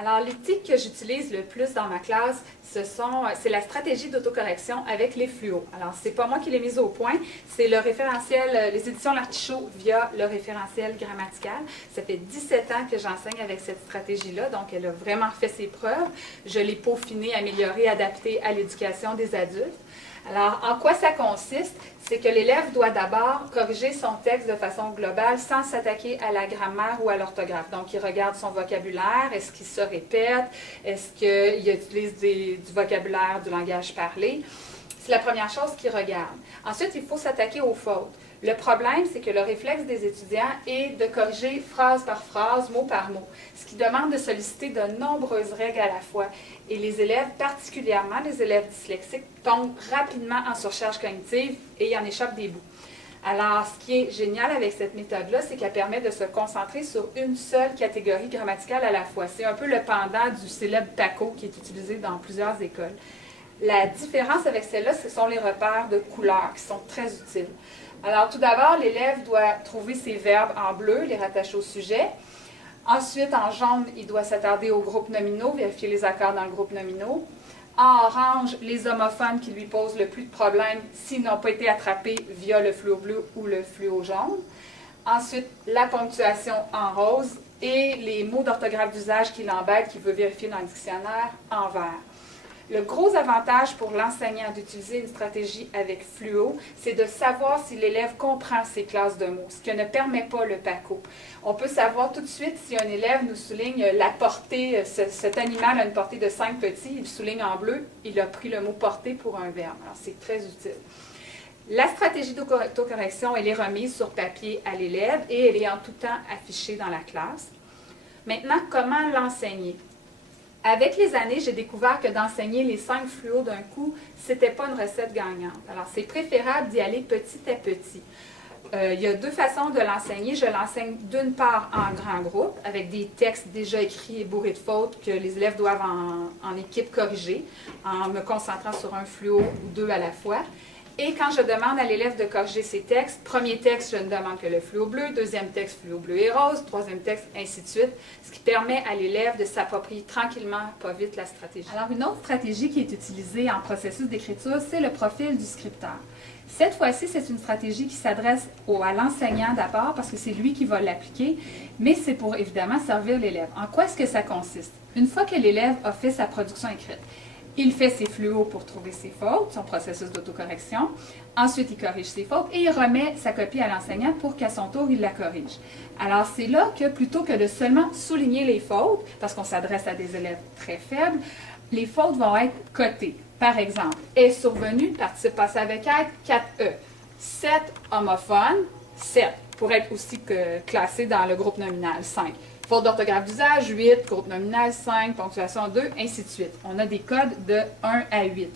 Alors, l'outil que j'utilise le plus dans ma classe, c'est la stratégie d'autocorrection avec les fluos. Alors, c'est pas moi qui l'ai mise au point, c'est le référentiel, les éditions L'Artichaut via le référentiel grammatical. Ça fait 17 ans que j'enseigne avec cette stratégie-là, donc elle a vraiment fait ses preuves. Je l'ai peaufinée, améliorée, adaptée à l'éducation des adultes. Alors, en quoi ça consiste? C'est que l'élève doit d'abord corriger son texte de façon globale sans s'attaquer à la grammaire ou à l'orthographe. Donc, il regarde son vocabulaire, est-ce qu'il se répète, est-ce qu'il utilise du vocabulaire, du langage parlé. C'est la première chose qu'il regarde. Ensuite, il faut s'attaquer aux fautes. Le problème, c'est que le réflexe des étudiants est de corriger phrase par phrase, mot par mot, ce qui demande de solliciter de nombreuses règles à la fois. Et les élèves, particulièrement les élèves dyslexiques, tombent rapidement en surcharge cognitive et y en échappent des bouts. Alors, ce qui est génial avec cette méthode-là, c'est qu'elle permet de se concentrer sur une seule catégorie grammaticale à la fois. C'est un peu le pendant du célèbre PACO qui est utilisé dans plusieurs écoles. La différence avec celle-là, ce sont les repères de couleurs qui sont très utiles. Alors, tout d'abord, l'élève doit trouver ses verbes en bleu, les rattacher au sujet. Ensuite, en jaune, il doit s'attarder aux groupes nominaux, vérifier les accords dans le groupe nominaux. En orange, les homophones qui lui posent le plus de problèmes s'ils n'ont pas été attrapés via le fluo bleu ou le fluo jaune. Ensuite, la ponctuation en rose et les mots d'orthographe d'usage qui l'embêtent, qu'il veut vérifier dans le dictionnaire, en vert. Le gros avantage pour l'enseignant d'utiliser une stratégie avec fluo, c'est de savoir si l'élève comprend ses classes de mots, ce que ne permet pas le PACO. On peut savoir tout de suite si un élève nous souligne la portée, cet animal a une portée de 5 petits, il souligne en bleu, il a pris le mot portée pour un verbe. Alors, c'est très utile. La stratégie d'autocorrection, elle est remise sur papier à l'élève et elle est en tout temps affichée dans la classe. Maintenant, comment l'enseigner? Avec les années, j'ai découvert que d'enseigner les 5 fluos d'un coup, ce n'était pas une recette gagnante. Alors, c'est préférable d'y aller petit à petit. Il y a 2 façons de l'enseigner. Je l'enseigne d'une part en grand groupe, avec des textes déjà écrits et bourrés de fautes que les élèves doivent en équipe corriger, en me concentrant sur un fluo ou 2 à la fois. Et quand je demande à l'élève de corriger ses textes, premier texte, je ne demande que le fluo bleu, deuxième texte, fluo bleu et rose, troisième texte, ainsi de suite, ce qui permet à l'élève de s'approprier tranquillement, pas vite, la stratégie. Alors, une autre stratégie qui est utilisée en processus d'écriture, c'est le profil du scripteur. Cette fois-ci, c'est une stratégie qui s'adresse à l'enseignant d'abord, parce que c'est lui qui va l'appliquer, mais c'est pour, évidemment, servir l'élève. En quoi est-ce que ça consiste? Une fois que l'élève a fait sa production écrite, il fait ses fluos pour trouver ses fautes, son processus d'autocorrection. Ensuite, il corrige ses fautes et il remet sa copie à l'enseignant pour qu'à son tour, il la corrige. Alors, c'est là que, plutôt que de seulement souligner les fautes, parce qu'on s'adresse à des élèves très faibles, les fautes vont être cotées. Par exemple, est survenu, participe passé avec être, 4E. 7 homophones, 7, pour être aussi classé dans le groupe nominal, 5. Faute d'orthographe d'usage, 8, groupe nominal, 5, ponctuation 2, ainsi de suite. On a des codes de 1 à 8.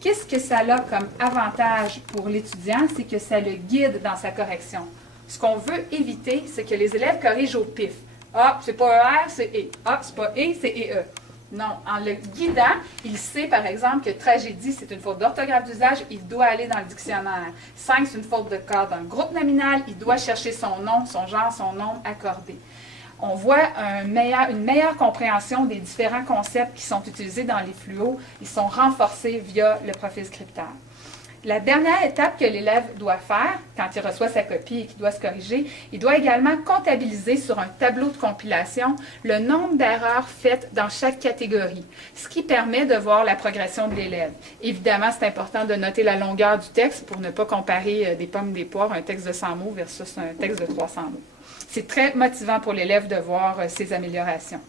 Qu'est-ce que ça a comme avantage pour l'étudiant? C'est que ça le guide dans sa correction. Ce qu'on veut éviter, c'est que les élèves corrigent au pif. Ah, c'est pas ER, c'est E. Ah, c'est pas E, c'est EE. Non, en le guidant, il sait par exemple que tragédie, c'est une faute d'orthographe d'usage, il doit aller dans le dictionnaire. 5, c'est une faute de corps d'un groupe nominal, il doit chercher son nom, son genre, son nombre accordé. On voit une meilleure compréhension des différents concepts qui sont utilisés dans les fluos. Ils sont renforcés via le profil scripteur. La dernière étape que l'élève doit faire, quand il reçoit sa copie et qu'il doit se corriger, il doit également comptabiliser sur un tableau de compilation le nombre d'erreurs faites dans chaque catégorie, ce qui permet de voir la progression de l'élève. Évidemment, c'est important de noter la longueur du texte pour ne pas comparer des pommes et des poires, un texte de 100 mots versus un texte de 300 mots. C'est très motivant pour l'élève de voir ces améliorations.